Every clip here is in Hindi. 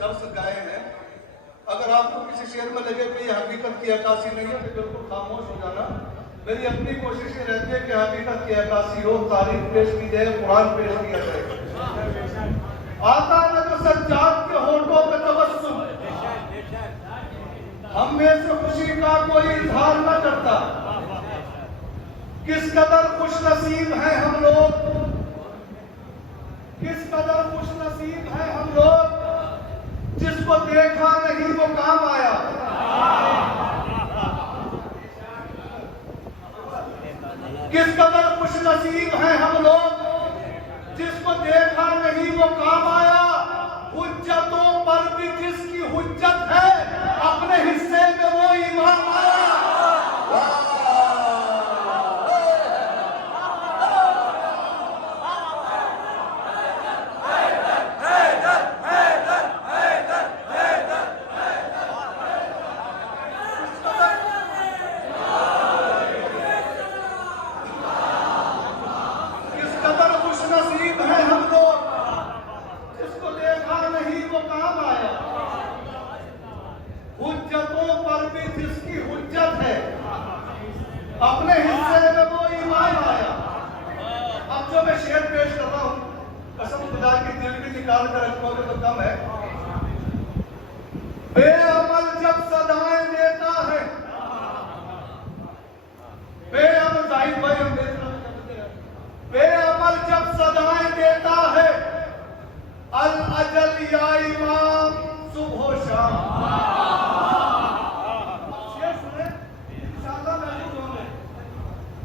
दर्स गाए हैं। अगर आपको किसी शेर में लगे कि ये हकीकत की अक्कासी नहीं है तो बिल्कुल खामोश हो जाना। मेरी अपनी कोशिश ये रहती है कि हकीकत की अक्कासी हो, तारीफ पेश की जाए, कुरान पेश किया जाए। आता है जो सज्जाद के होठों पे तबस्सुम, हम में से खुशी का कोई इजहार न करता। किस कदर खुश नसीब है हम लोग, किस कदर खुश नसीब है हम लोग, जिसको देखा नहीं वो काम आया। किस कदर खुश नसीब है हम लोग, जिसको देखा नहीं वो काम आया। हुज्जतों पर भी जिसकी हुज्जत है, अपने हिस्से में वो इमाम आया। अपने हिस्से में वो ईमान आया। अब जो मैं शेर पेश कर रहा हूं, कसम खुदा की दिल भी निकाल कर रखोगे तो कम है। बेअमल जब सदाएं देता है, बेअमल जाहिद भाई हम देख रहे हैं, बेअमल जब सदाएं देता है, अल अजल या इमाम सुबह शाम।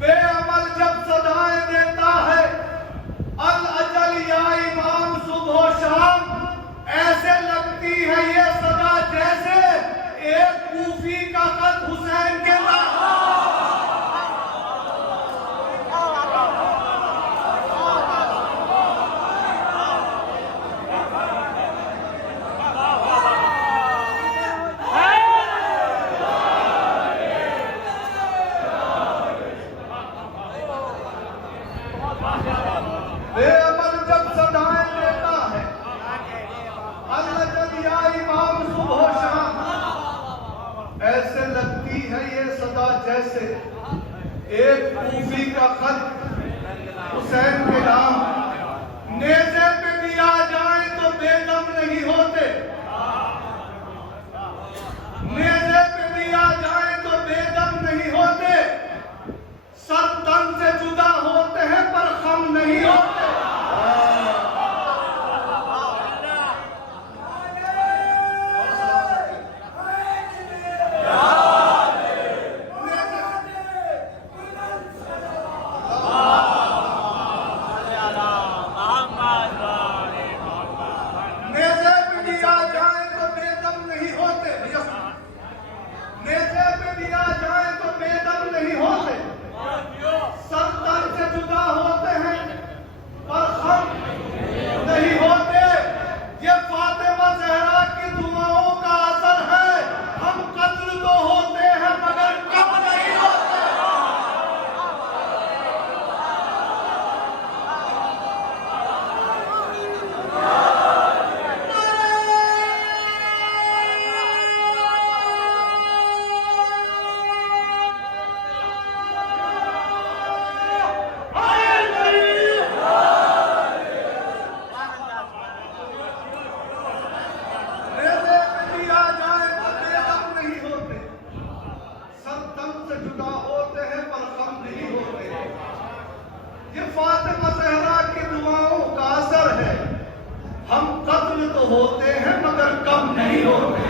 बेअमल जब सदाएं देता है, अल अजल या इमाम सुबह शाम। ऐसे लगती है ये सदा जैसे एक कूफी का खत हुसैन के नाम। बेअमल जब सदाएं देता है, अल अजल या इमाम सुबह शाम। ऐसे लगती है ये सदा जैसे एक कूफी का खत हुसैन के नाम। नेज़े पे भी आ जाए तो बेदम नहीं होते, नेज़े पे भी आ जाए तो बेदम नहीं होते। सर तन से जुदा होते हैं पर खम नहीं होते। होते हैं मगर कम नहीं होते,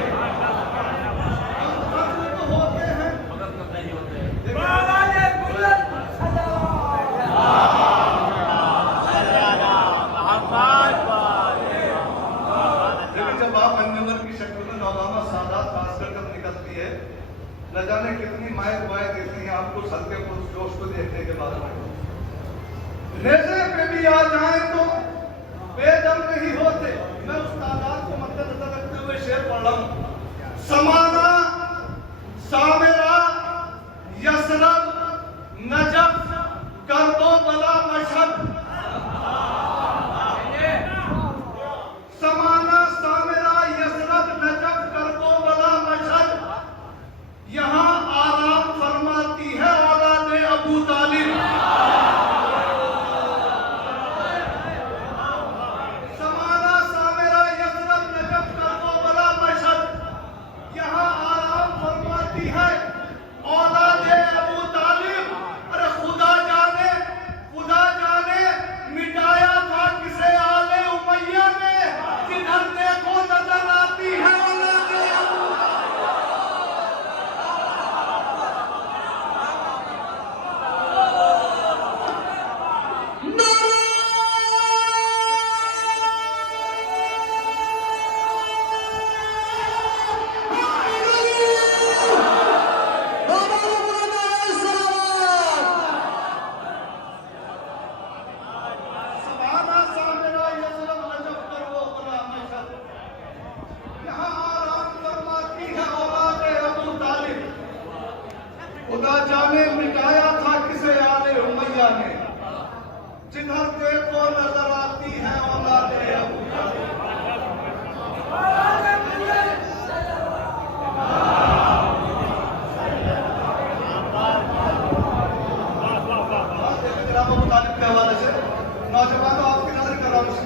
हम कम तो होते हैं मगर कम नहीं होते। लेकिन जब आप अंजुमन की शक्ल में नौलाना सादात खासकर जब निकलती है, न जाने कितनी माए दुआएं देती हैं आपको हल्के जोश को देखने के बाद। नेज़े पे भी आ जाए तो बेदम नहीं होते। मैं उस तादाद को मद्देनजर रखते हुए शेर पढ़ रहा हूं। समाना, सामेरा, यसरब, नजफ, करबो बला मशहद। समाना, सामेरा, यसरब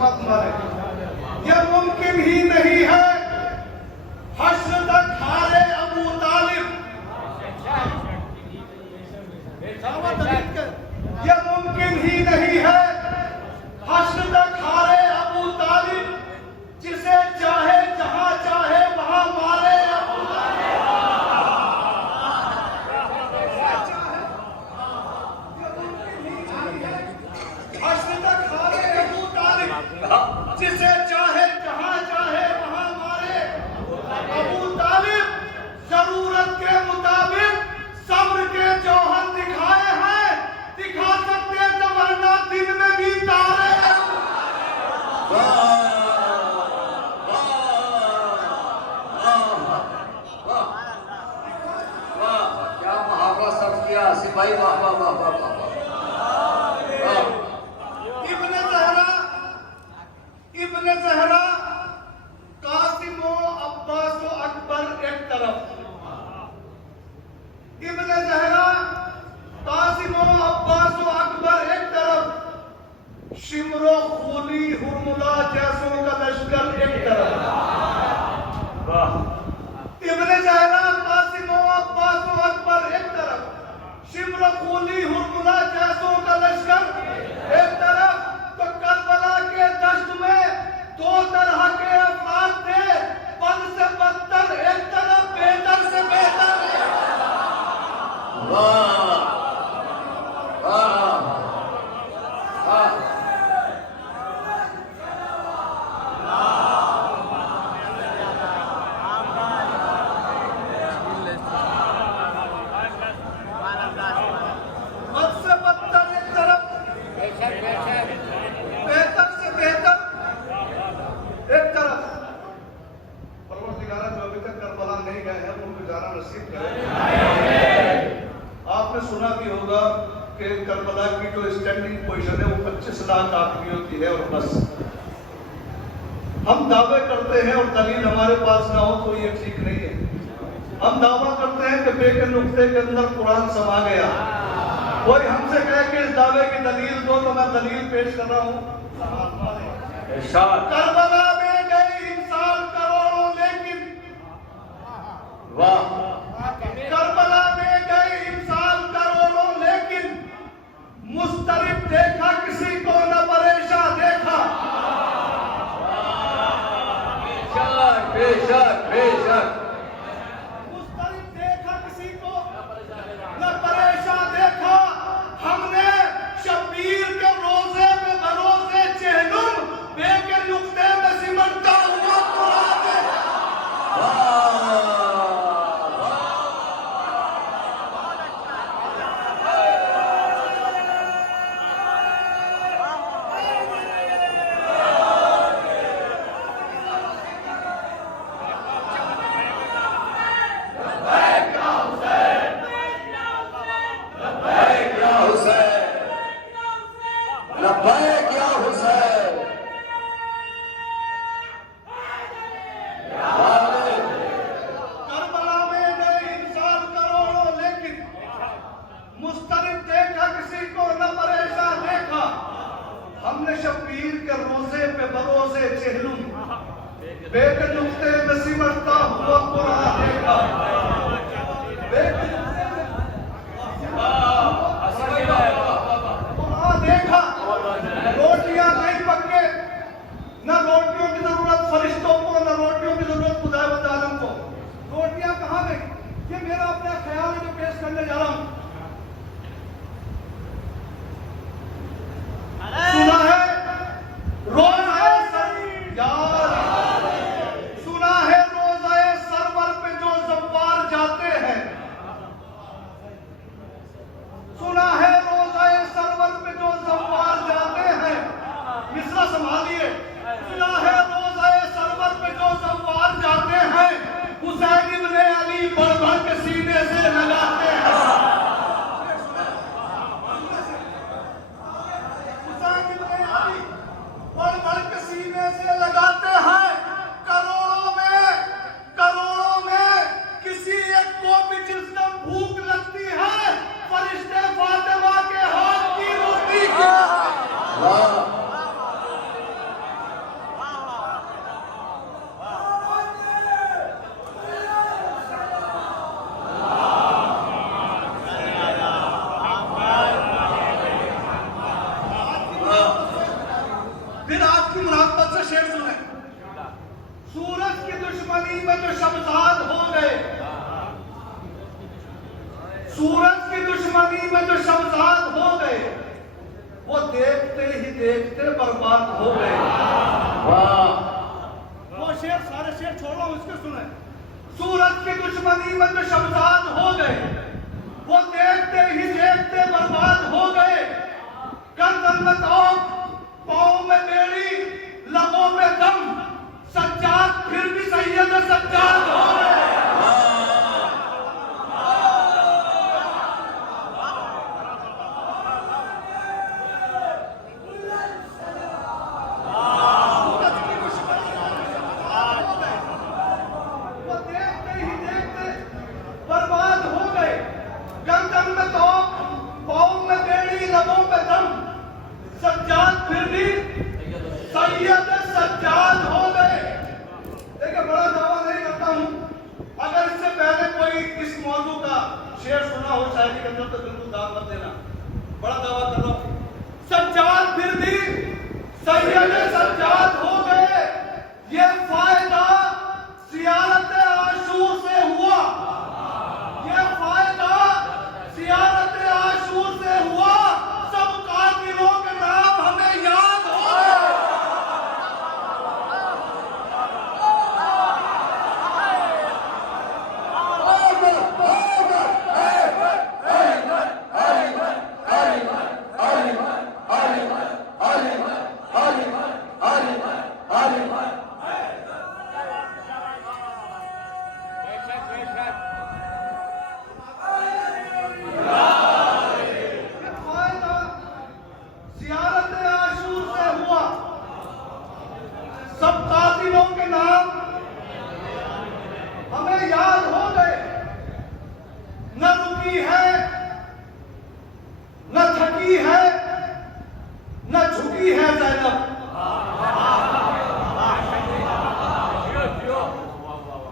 समाप्त मारे। यह मुमकिन ही नहीं है हश्र तक हारे अबू तालिब। यह मुमकिन ही नहीं है हश्र तक हारे अबू तालिब, जिसे चाहे जहां चाहे वहां मारे अबू तालिब। हश्र तक हारे अबू तालिब, जिसे चाहे जहां चाहे वहां मारे अबू तालिब। जरूरत के मुताबिक सब्र के जौहर दिखाए हैं, दिखा सकते तो वरना दिन में भी तारे। क्या मुहावरा सब किया सिपाही, वाह वाह वाह वाह वाह वाह। इब्ने ज़हरा कासिम अब्बास अकबर एक तरफ, इब्ने ज़हरा कासिम अब्बास अकबर एक तरफ, शिमरो खूली हुरमुला जैसों का लश्कर एक तरफ। इब्ने ज़हरा कासिम अब्बास अकबर एक तरफ, शिमरो खूली हुरमुला जैसों का लश्कर एक तरफ। तो करबला के दश्त में दो तरह के अफराद थे, बद से बदतर एक तरफ, बेहतर से बेहतर। वाह वाह वाह। बद से बदतर एक तरफ, बेहतर से बेहतर एक तरफ। परवरदिगार जो अभी तक करबला नहीं गए हैं उनको जाना नसीब करे। आपने सुना भी होगा कि करबला की जो स्टैंडिंग पोजीशन है वो 25 लाख आदमियों की है और बस। हम दावे करते हैं और दलील हमारे पास ना हो तो ये ठीक नहीं है। हम दावा करते हैं कि बे के नुक्ते के अंदर कुरान समा गया। कोई हमसे कहे कि इस दावे की दलील दो तो मैं दलील पेश कर रहा हूँ। करबला में गए इंसान करोड़ों, लेकिन वाह। करबला में गए इंसान करोड़ों, लेकिन मुस्तरिब देखा किसी को न परेशान देखा। बेशक बेशक। मुस्तरिब देखा किसी को न परेशान देखा। हमने शबीर के रोजे पे भरोसे चेहलुम बे के नुक्ते में सिमटता हुआ कुरान देखा। लब्बैक या हुसैन। करबला में गए इंसान करोड़ों, लेकिन मुस्तरिब देखा किसी को न परेशान देखा। हमने शबीर के रोजे पे भरोसे चेहलुम बे के नुक्ते में सिमटता हुआ कुरान देखा। कुरान देखा। रोटियां नहीं पक्के, न रोटियों की जरूरत फरिश्तों को, न रोटियों की जरूरत खुदावंद आलम को। रोटियां कहां गई? ये मेरा अपना ख्याल है जो पेश करने जा रहा हूं। सुना है रोज है यार, सुना मोहब्बत से शेर सुने। सूरज की दुश्मनी में जो शमशाद हो गए, सूरज की दुश्मनी में जो शमशाद हो गए, वो देखते ही देखते बर्बाद हो गए। वो शेर, सारे शेर छोड़ो, उसके सुने। सूरज की दुश्मनी में जो शमशाद हो गए, वो देखते ही देखते बर्बाद हो गए। गर्दन में तोप, पाँव में बेड़ी, लबों में दम, सज्जाद फिर भी सैयद सज्जाद हो गए। सज्जाद फिर भी सैयद सज्जाद हो गए। देखिए, बड़ा दावा नहीं करता हूं, अगर इससे पहले कोई इस मौजू का शेर सुना हो शायरी के अंदर तो बिल्कुल दाव मत देना। बड़ा दावा कर रहा हूं, सज्जाद फिर भी सैयद सज्जाद हो गए। ये फायदा सियारत आशूर से हुआ, ये फायदा सियारत आशूर से हुआ। सब कातिलों के नाम हमें याद हो। सब कातिलों के नाम हमें याद हो गए। न रुकी है, न थकी है, न झुकी है ज़ैनब।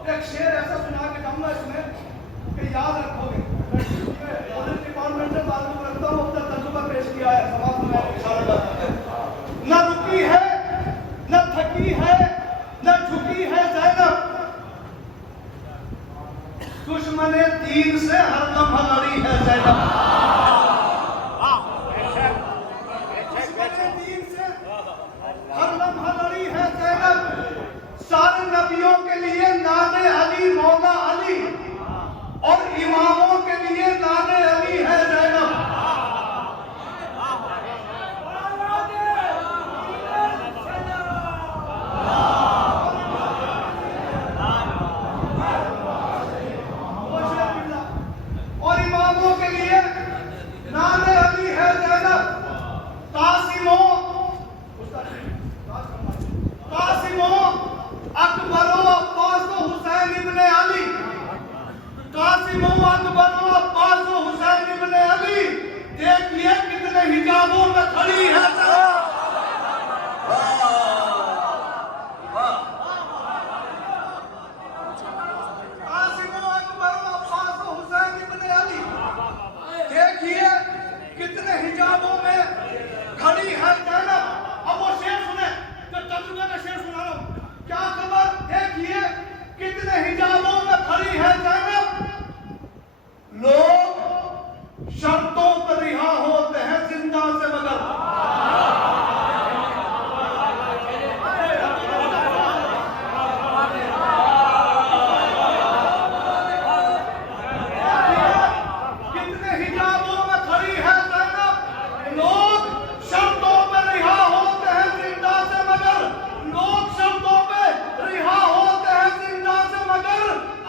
एक शेर ऐसा सुना के जाऊंगा इसमें कि याद रखोगे। पुलिस डिपार्टमेंट से ताल्लुक रखता हूं, अपना तजुर्बा पेश किया है, समाज में इशारा करता है। न रुकी है, न थकी है, न झुकी है ज़ैनब। दुश्मने दीन से हर लम्हा लड़ी है ज़ैनब। दुश्मने दीन से हर लम्हा लड़ी है ज़ैनब। सारे नबियों के लिए नाने अली मौला अली, और इमामों के लिए नाने अली है ज़ैनब। और इमामों के लिए नाने अली है ज़ैनब। कासिमो अकबरो अब्बास हुसैन इब्ने अली, कासिमो अकबरो अब्बास हुसैन इब्ने अली। देखिए कितने हिजाबों में खड़ी है कासिमो अकबरो अब्बास हुसैन इब्ने अली। देखिए कितने हिजाबों में खड़ी है ज़ैनब। अब वो शेर सुने, तो तजुर्बे का शेर सुना रहा हूं। क्या खबर, देखिए कितने हिजाबों में खड़ी है ज़ैनब। लोग शर्तों पर रिहा होते हैं जिंदा से, मगर कितने हिजाबों में खड़ी है ज़ैनब। लोग शर्तों पर रिहा होते हैं जिंदा से, मगर लोग शर्तों पे रिहा होते हैं जिंदा से, मगर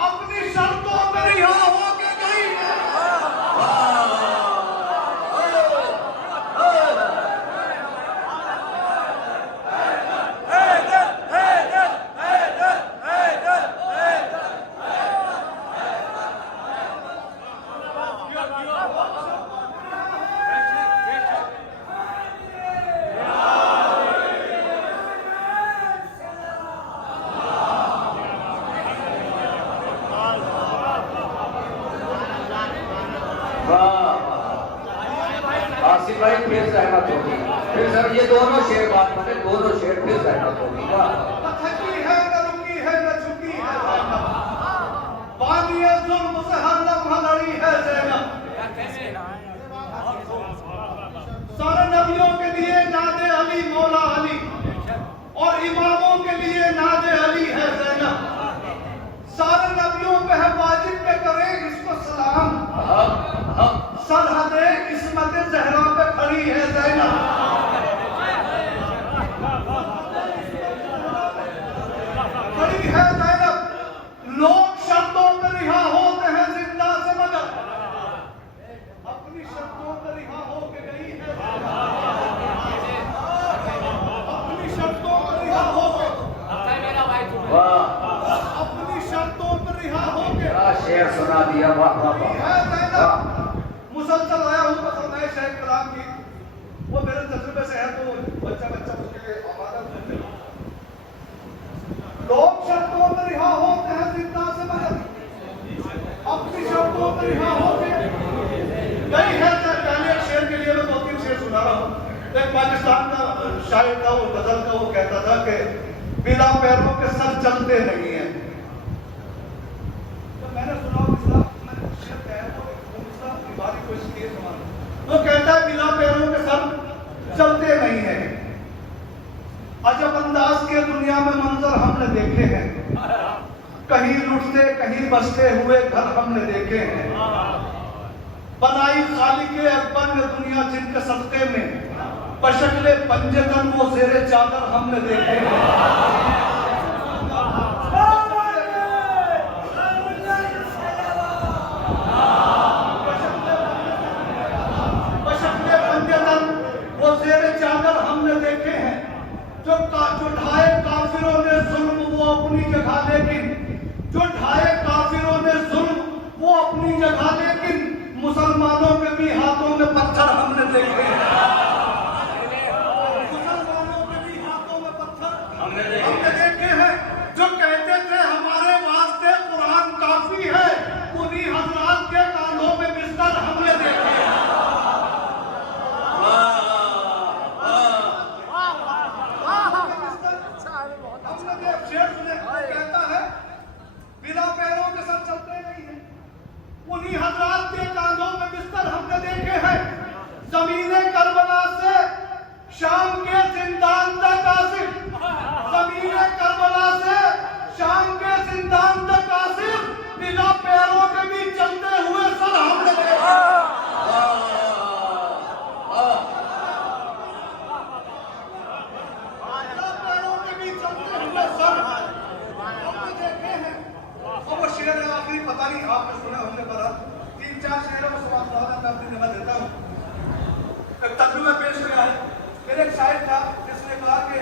अपनी शर्तों पे रिहा होके गई है। आसिफ भाई फिर सहमत होगी। फिर सर ये दोनों शेर बात, दोनों शेर फिर सहमत सरहदे किस्मत जहरा पे खड़ी है ज़ैनब। खड़ी है ज़ैनब। लोग शर्तों पर रिहा होते हैं जिंदा से, मगर अपनी शर्तों पर रिहा होके गई है। अपनी शर्तों पर रिहा होके, वाह, अपनी शर्तों पर रिहा होके क्या शेर सुना दिया, वाह वाह वाह है ज़ैनब। मुसलसल आया हूँ पसंद है शेख कलाम की, वो मेरे तजुर्बे से है तो बच्चा बच्चा उसके लिए आमादा है। लोग शर्तों पर रिहा होते हैं जिंदा से, मगर अपनी शर्तों पर रिहा होके गई है। पहले एक शेर के लिए मैं 2-3 शेर सुना रहा हूँ। एक पाकिस्तान का शायर था, वो गजल का, वो कहता था कि बिना पैरों के सर चलते नहीं है। तो मैंने सुना मैंने शेर कहा बीमारी को इसके समान, तो कहता है बिना पैरों के सर चलते नहीं है। अजब अंदाज के दुनिया में मंजर हमने देखे हैं, कहीं लुटते कहीं बसते हुए घर हमने देखे हैं। बनाई खालिके अकबर ने दुनिया जिनके सदके में, बशक्ले पंजतन वो ज़ेरे चादर हमने देखे हैं। बशक्ले पंजतन वो ज़ेरे चादर हमने देखे हैं। जो ढाए काफिरों ने जुल्म वो अपनी जगह, लेकिन जो ढाए काफिरों ने जुल्म वो अपनी जगह, लेकिन मुसलमानों के भी हाथों में पत्थर हमने देखे हैं। मुसलमानों के भी हाथों में पत्थर हमने देखे हैं। जो कहते थे हमारे वास्ते कुरान काफी है, उन्हीं हजरात के कांधों में बिस्तर हमने देखे हैं। कहता है बिना पैरों के सर चलते नहीं है, उन्हीं हजरात के कांधों में बिस्तर हमने देखे हैं। जमीने करबला से शाम के जिंदान तक आसिफ, जमीने करबला से शाम के जिंदान तक आसिफ, बिना पैरों के भी चलते हुए सर हमने देखे। बिना पैरों के भी चलते हुए सर हमने देखे हैं। और वो शेर आखिरी पता नहीं आपने सुना हमने पढ़ा, 3-4 शेरों में समाप्त मैं अपनी जगह देता हूँ। एक तर्जुमा पेश किया है। फिर एक शायर था जिसने कहा कि